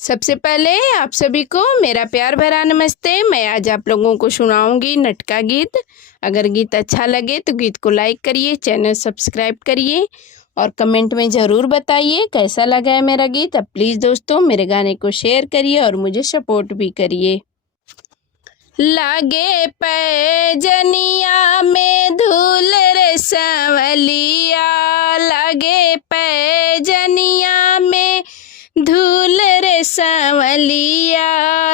सबसे पहले आप सभी को मेरा प्यार भरा नमस्ते। मैं आज आप लोगों को सुनाऊंगी नटका गीत। अगर गीत अच्छा लगे तो गीत को लाइक करिए, चैनल सब्सक्राइब करिए और कमेंट में ज़रूर बताइए कैसा लगा है मेरा गीत। अब प्लीज़ दोस्तों मेरे गाने को शेयर करिए और मुझे सपोर्ट भी करिए। लागे पैजनिया में धूल रे संवलिया, लागे पैजनिया में धूल रे संवलिया,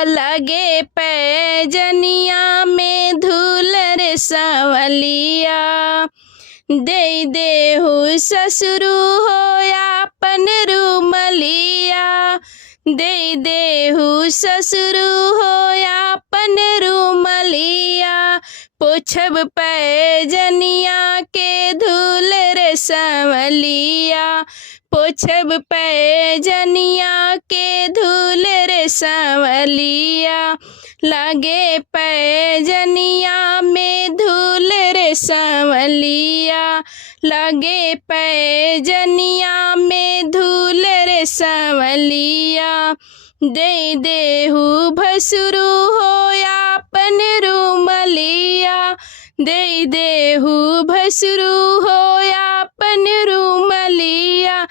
लागे पैजनिया में धूल रे संवलिया। दे देहु ससुरु होया अपन रूमलिया, दे देहु ससुरु होया अपन रूमलिया। पोछब पैजनिया के धूल रे संवलिया, पोछब पैजनिया के धूल रे संवलिया। लागे पैजनिया में धूल रे संवलिया, लागे पैजनिया में धूल रे संवलिया। दे देहु भसुरु होया अपन रूमलिया, दे देहु भसुरु होया अपन रूमलिया।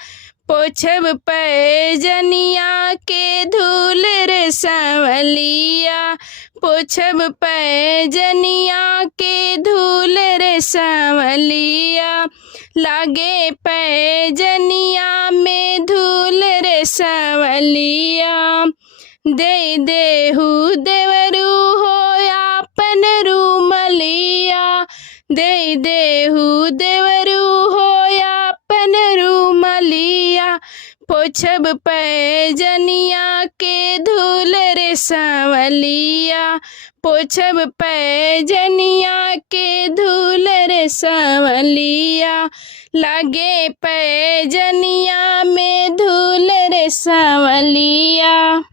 पोछब पैजनिया के धूल रे संवलिया, पोछब पैजनिया के धूल रे संवलिया। लागे पैजनिया में धूल रे संवलिया। दे देहु देवरु होया अपन रूमलिया, दे देहु देवरु होया अपन रूमलिया। पोछब पैजनिया के धूल रे संवलिया, पोछब पैजनिया के धूल रे संवलिया। लागे पैजनिया में धूल रे संवलिया।